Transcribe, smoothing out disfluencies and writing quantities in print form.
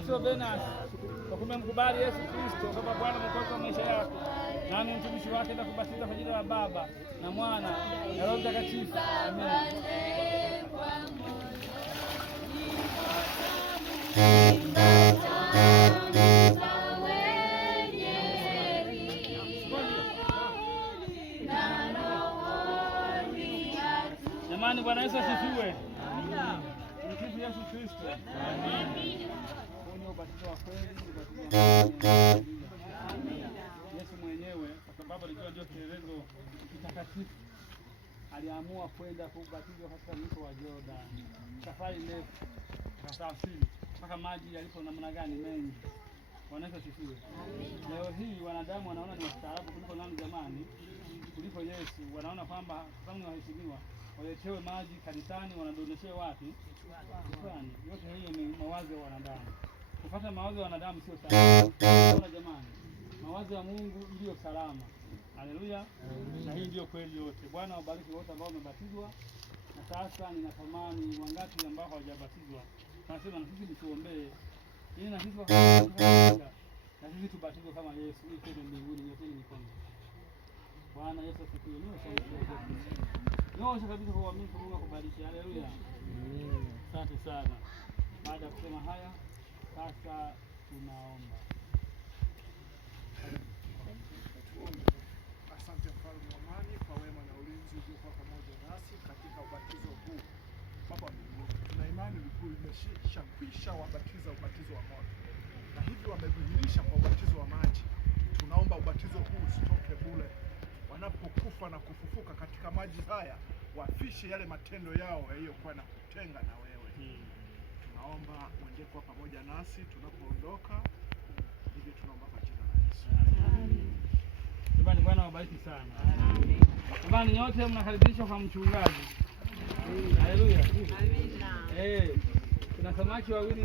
Petro Venus, kwa kumkubali Yesu Kristo kama Bwana Mwokozi wa maisha yako, nami mtumishi wake na kubatiza kwa jina la Baba na Mwana na Roho Mtakatifu. Amina. Jamani, Bwana Yesu asifiwe. Msifu Yesu Kristo. Yesu mwenyewe kwa sababu alijua ndio kielelezo kitakatifu, aliamua kwenda kubatizwa katika mto wa Yordani. Safari ndefu akasafiri mpaka maji yalipo namna gani mengi. Bwana Yesu asifiwe. Leo hii wanadamu wanaona ni wastaarabu kuliko nani jamani, kuliko Yesu. Wanaona kwamba kama ni waheshimiwa waletewe maji kanisani, wanadondoshewe wapi? Kichwani. Yote hiyo ni mawazo ya wanadamu. Kufuata mawazo ya wanadamu sio salama. Jamani, mawazo ya Mungu ndio salama. Haleluya. Na hii ndio kweli yote. Bwana wabariki wote ambao wamebatizwa. Na sasa ninatamani wangapi ambao hawajabatizwa, nasema na sisi tuombee ili na sisi na sisi tubatizwe kama Yesu ili twende mbinguni. Nyoteni mikono. Bwana Yesu asifiwe. Nyosha kabisa kwa uaminifu. Mungu akubariki. Haleluya. Asante sana. Baada ya kusema haya, sasa tunaomba. Asante Mfalme wa amani kwa wema na ulinzi uliokuwa pamoja nasi katika ubatizo huu. Baba mbinguni, tuna imani ulikuwa umeshakwisha wabatiza ubatizo wa moto, na hivyo wamedhihirisha kwa ubatizo wa maji. Tunaomba ubatizo huu usitoke bure. Wanapokufa na kufufuka katika maji haya, wafishe yale matendo yao yaliyokuwa na kutenga na wewe. Tunaomba uende kwa pamoja nasi tunapoondoka. Hivyo tunaomba kwa jina la Yesu. Amen. Bwana wabariki sana. Amen. Bwana nyote mnakaribishwa kwa mchungaji. Haleluya. Amina. Kuna samaki wawili